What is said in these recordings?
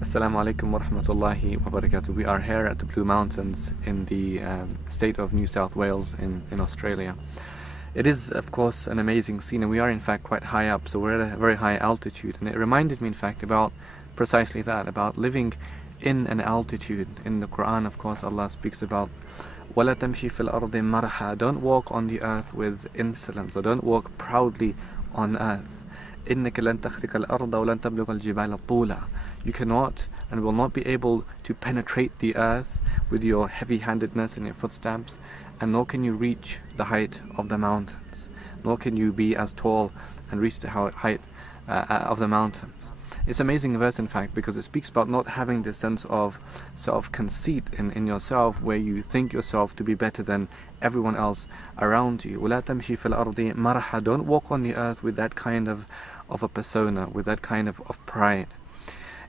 Assalamu alaikum wa rahmatullahi wa barakatuh. We are here at the Blue Mountains in the state of New South Wales in Australia. It is, of course, an amazing scene, and we are in fact quite high up, so we're at a very high altitude. And it reminded me in fact about precisely that, about living in an altitude. In the Quran, of course, Allah speaks about وَلَا تَمْشِي فِي الْأَرْضِ مَرْحًا. Don't walk on the earth with insolence, or don't walk proudly on earth. إِنَّكَ لَن تَخْرِقَ الْأَرْضَ وَلَن تَبْلُغَ الْجِبَالَ طُولًا. You cannot and will not be able to penetrate the earth with your heavy-handedness and your footsteps, and nor can you reach the height of the mountains, nor can you be as tall and reach the height of the mountain. It's an amazing verse, in fact, because it speaks about not having this sense of self-conceit in yourself, where you think yourself to be better than everyone else around you. وَلَا تَمْشِي فِي الْأَرْضِ مَرْحًا. Don't walk on the earth with that kind of a persona, with that kind of pride.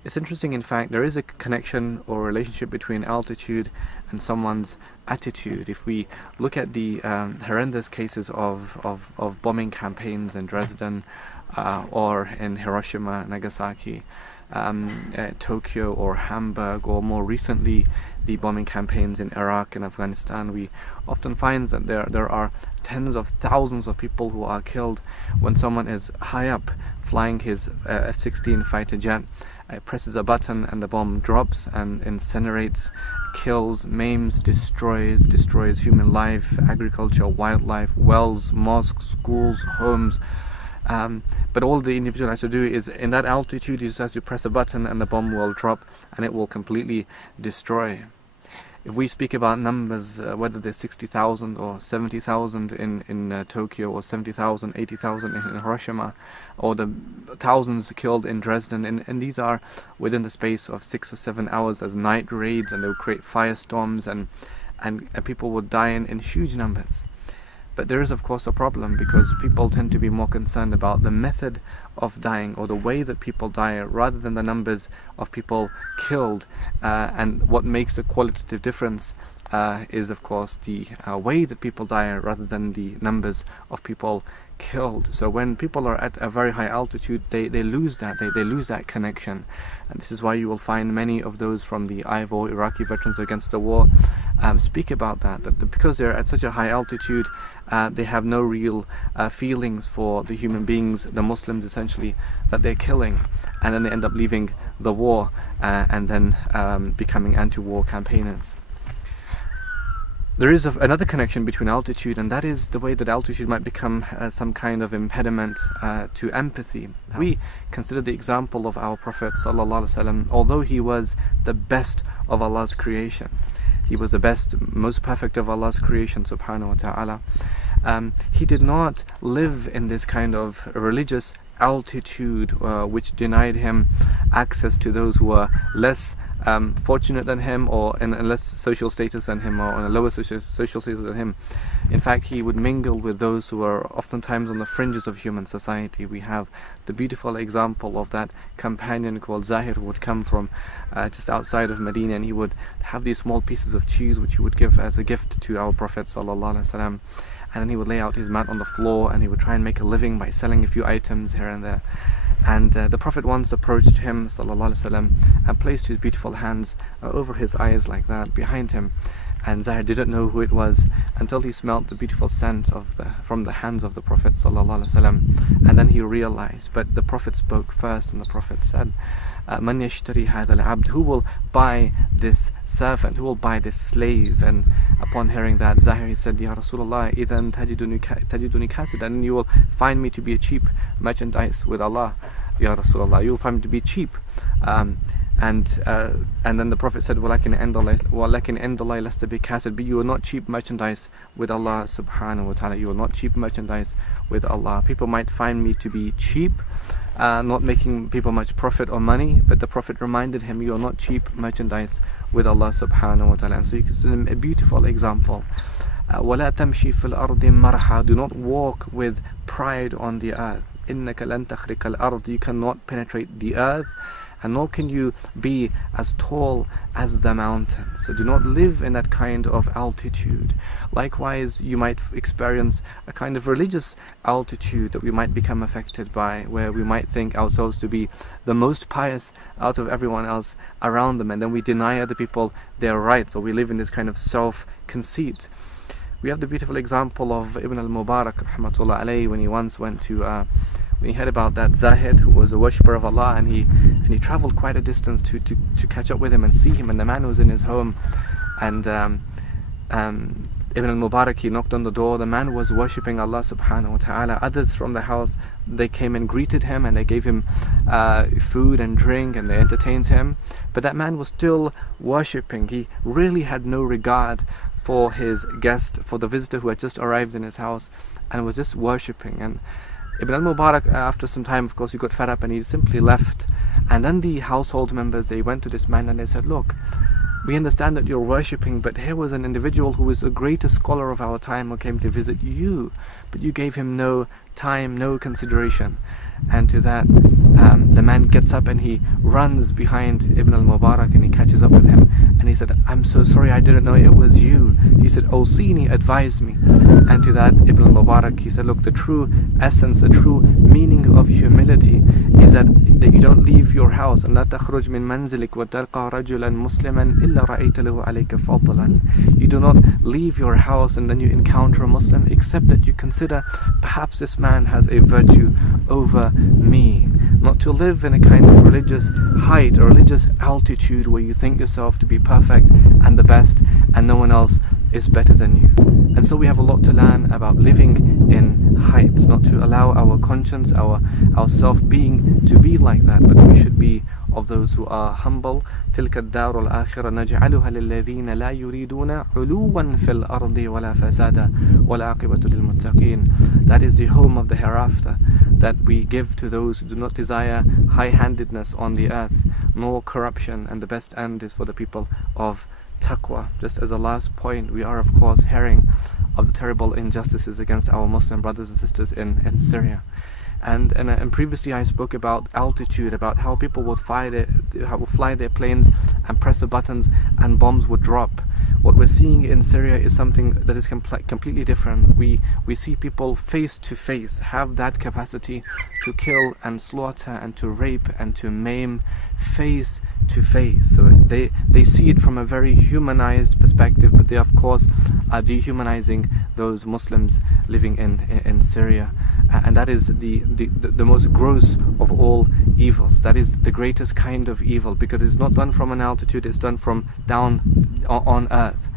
It's interesting, in fact, there is a connection or relationship between altitude and someone's attitude. If we look at the horrendous cases of bombing campaigns in Dresden or in Hiroshima, Nagasaki, Tokyo or Hamburg, or more recently the bombing campaigns in Iraq and Afghanistan, we often find that there are tens of thousands of people who are killed when someone is high up flying his F-16 fighter jet. It presses a button and the bomb drops and incinerates, kills, maims, destroys human life, agriculture, wildlife, wells, mosques, schools, homes. But all the individual has to do is, in that altitude, he just has to press a button and the bomb will drop and it will completely destroy. If we speak about numbers, whether there's 60,000 or 70,000 in Tokyo, or 70,000, 80,000 in Hiroshima, or the thousands killed in Dresden, and these are within the space of 6 or 7 hours as night raids, and they will create firestorms, and people would die in huge numbers. But there is, of course, a problem, because people tend to be more concerned about the method of dying, or the way that people die, rather than the numbers of people killed. And what makes a qualitative difference is, of course, the way that people die, rather than the numbers of people killed. So when people are at a very high altitude, they lose that, they lose that connection. And this is why you will find many of those from the IVO, Iraqi Veterans Against the War, speak about that because they're at such a high altitude, they have no real feelings for the human beings, the Muslims essentially, that they're killing, and then they end up leaving the war and then becoming anti-war campaigners. There is another connection between altitude, and that is the way that altitude might become some kind of impediment to empathy. We consider the example of our Prophet ﷺ, although he was the best of Allah's creation. He was the best, most perfect of Allah's creation, subhanahu wa ta'ala. He did not live in this kind of religious altitude which denied him access to those who were less fortunate than him, or in a less social status than him, or on a lower social status than him. In fact, he would mingle with those who were oftentimes on the fringes of human society. We have the beautiful example of that companion called Zahir, who would come from just outside of Medina, and he would have these small pieces of cheese which he would give as a gift to our Prophet ﷺ. And then he would lay out his mat on the floor, and he would try and make a living by selling a few items here and there. And the Prophet once approached him ﷺ and placed his beautiful hands over his eyes like that, behind him. And Zahir didn't know who it was until he smelt the beautiful scent from the hands of the Prophet ﷺ. And then he realized. But the Prophet spoke first, and the Prophet said, "Man yashtari hadha al-abd." Who will buy this servant? Who will buy this slave? And upon hearing that, Zahir said, "Ya Rasulullah, idhan tajiduni kasida." And you will find me to be a cheap merchandise with Allah, Ya Rasulullah. You will find me to be cheap. And then the Prophet said, "Walakin indallahi lasta bikasid." But you are not cheap merchandise with Allah subhanahu wa ta'ala. You are not cheap merchandise with Allah. People might find me to be cheap, not making people much profit or money, but the Prophet reminded him, you are not cheap merchandise with Allah subhanahu wa ta'ala. And so you can see a beautiful example. وَلَا تَمْشِي فِي الْأَرْضِ مَرْحًا. Do not walk with pride on the earth. إِنَّكَ لَن تَخْرِقَ الْأَرْضِ. You cannot penetrate the earth, and nor can you be as tall as the mountains. So do not live in that kind of altitude. Likewise, you might experience a kind of religious altitude that we might become affected by, where we might think ourselves to be the most pious out of everyone else around them, and then we deny other people their rights, or we live in this kind of self-conceit. We have the beautiful example of Ibn al-Mubarak rahmatullah alayhi, when he once went to when he heard about that Zahid who was a worshipper of Allah, and he traveled quite a distance to catch up with him and see him, and the man was in his home, and Ibn al-Mubarak, he knocked on the door. The man was worshipping Allah subhanahu wa ta'ala. Others from the house, they came and greeted him, and they gave him food and drink, and they entertained him. But that man was still worshipping. He really had no regard for his guest, for the visitor who had just arrived in his house, and was just worshipping. And Ibn al-Mubarak, after some time, of course, he got fed up and he simply left. And then the household members, they went to this man and they said, look, we understand that you're worshipping, but here was an individual who was the greatest scholar of our time who came to visit you, but you gave him no time, no consideration. And to that, the man gets up and he runs behind Ibn al-Mubarak and he catches up with him, and he said, I'm so sorry, I didn't know it was you. He said, Awsini, advise me. And to that, Ibn al-Mubarak, he said, look, the true essence, the true meaning of humility is that you don't leave your house. And لا تخرج من منزلك وتلقى رجلا مسلما إلا رأيت له عليك فضلا. You do not leave your house and then you encounter a Muslim, except that you consider perhaps this man has a virtue over me. Not to live in a kind of religious height or religious altitude where you think yourself to be perfect and the best and no one else is better than you. And so we have a lot to learn about living in heights, not to allow our conscience, our self-being to be like that, but we should be of those who are humble. تلك الدار الآخرة نجعلها للذين لا يريدون علوا في الأرض ولا فسادا والعاقبة للمتقين. That is the home of the hereafter that we give to those who do not desire high-handedness on the earth, nor corruption, and the best end is for the people of taqwa. Just as a last point, we are of course hearing of the terrible injustices against our Muslim brothers and sisters in Syria. And previously I spoke about altitude, about how people would fly their planes and press the buttons and bombs would drop. What we're seeing in Syria is something that is completely different. We see people face to face have that capacity to kill and slaughter and to rape and to maim face to face. So they see it from a very humanized perspective, but they of course are dehumanizing those Muslims living in Syria. And that is the most gross of all evils. That is the greatest kind of evil, because it's not done from an altitude, it's done from down on earth.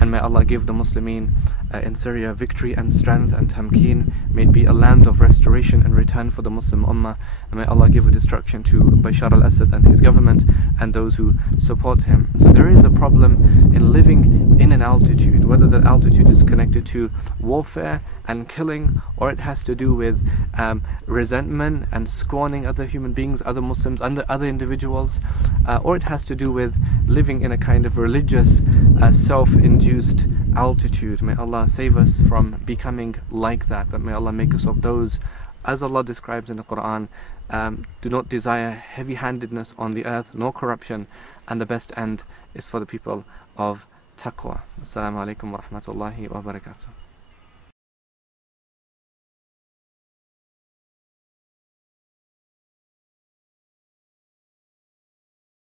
And may Allah give the Muslimin in Syria victory and strength and tamkeen. May it be a land of restoration and return for the Muslim Ummah. And may Allah give a destruction to Bashar al-Assad and his government and those who support him. So there is a problem in living in an altitude, whether that altitude is connected to warfare and killing, or it has to do with resentment and scorning other human beings, other Muslims, other individuals, or it has to do with living in a kind of religious, self-induced altitude. May Allah save us from becoming like that, but may Allah make us of those, as Allah describes in the Quran, do not desire heavy-handedness on the earth, nor corruption, and the best end is for the people of taqwa. Assalamu alaikum wa rahmatullahi wa barakatuh.